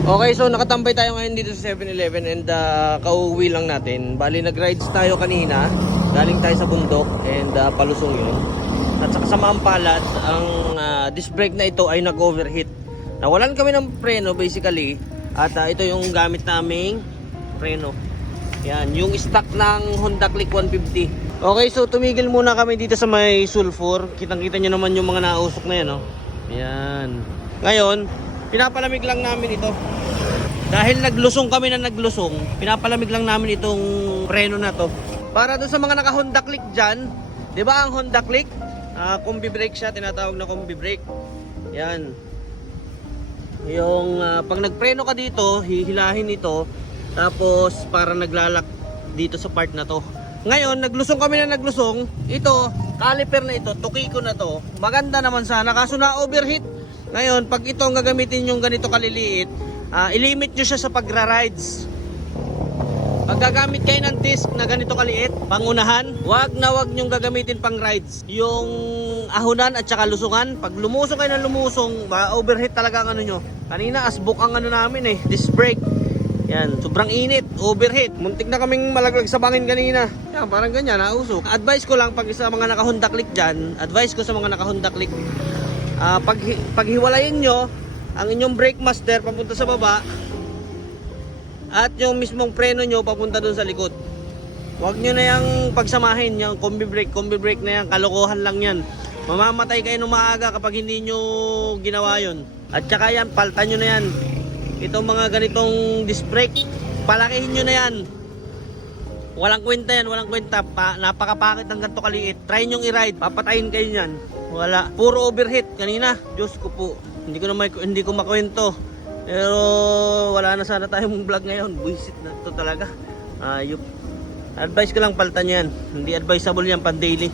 Okay, so nakatambay tayo ngayon dito sa 7-Eleven and uh, kauwi lang natin. Bali, nag-rides tayo kanina. Galing tayo sa bundok and uh, palusong yun. At sa kasamaan palad, ang uh, disc brake na ito ay nag-overheat. Nawalan kami ng preno basically. At uh, ito yung gamit naming preno. Yan, yung stock ng Honda Click 150. Okay, so tumigil muna kami dito sa may sulfur. Kitang-kita nyo naman yung mga nausok na yan, oh. Yan. Ngayon, pinapalamig lang namin ito. Dahil naglusong kami na naglusong, pinapalamig lang namin itong preno na to. Para doon sa mga naka Honda Click dyan, di ba ang Honda Click? Ah, combi brake siya, tinatawag na combi brake. Yan. Yung ah, pag nagpreno ka dito, hihilahin ito, tapos para naglalak dito sa part na to. Ngayon, naglusong kami na naglusong. Ito, caliper na ito, tukiko na to. Maganda naman sana, kaso na overheat. Ngayon, pag ito ang gagamitin yung ganito kaliliit, ah, ilimit nyo siya sa pagra-rides. Pag gagamit kayo ng disc na ganito kaliit, pangunahan, wag na wag nyong gagamitin pang rides. Yung ahunan at saka lusungan, pag lumusong kayo ng lumusong, ma-overheat talaga ang ano nyo. Kanina asbok ang ano namin eh, disc brake. Yan, sobrang init, overheat. Muntik na kaming malaglag sa bangin kanina. Yan, parang ganyan, nausok. Advice ko lang pag sa mga naka-Honda Click dyan, advice ko sa mga naka-Honda Click, ah pag, paghiwalayin nyo, ang inyong brake master papunta sa baba, at yung mismong preno nyo papunta doon sa likod. Huwag nyo na yung pagsamahin, yung combi brake, combi brake na yan, kalokohan lang yan. Mamamatay kayo ng maaga kapag hindi nyo ginawa yon. At saka yan, paltan nyo na yan. Itong mga ganitong disc brake, palakihin nyo na yan. Walang kwenta yan, walang kwenta. Pa, napakapakit ng ganito kaliit. Try nyong i-ride, papatayin kayo niyan. Wala. Puro overheat kanina. Diyos ko po. Hindi ko na may, hindi ko makwento. Pero wala na sana tayong vlog ngayon. Buisit na to talaga. Ayop. Advice ko lang palitan yan. Hindi advisable yan pan daily.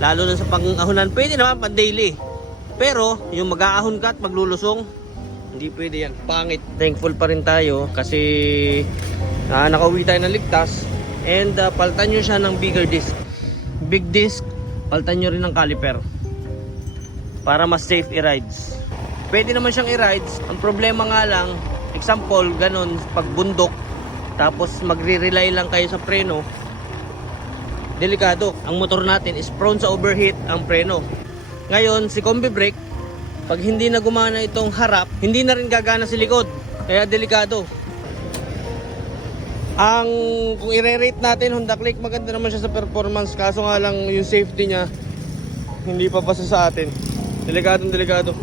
Lalo na sa pangahunan. Pwede naman pan daily. Pero yung mag-aahon ka at maglulusong, hindi pwede yan. Pangit. Thankful pa rin tayo kasi ah, nakauwi tayo ng ligtas. And ah, palitan nyo siya ng bigger disc. Big disc, palitan nyo rin ng caliper. Para mas safe i-rides. Pwede naman siyang i-rides. Ang problema nga lang, example, ganun, pag bundok, tapos magre-rely lang kayo sa preno, delikado. Ang motor natin is prone sa overheat ang preno. Ngayon, si combi brake, pag hindi na gumana itong harap, hindi na rin gagana si likod. Kaya delikado. Ang kung i-rate natin Honda Click, maganda naman siya sa performance. Kaso nga lang yung safety niya, hindi pa pasa sa atin. Delikadong delikado.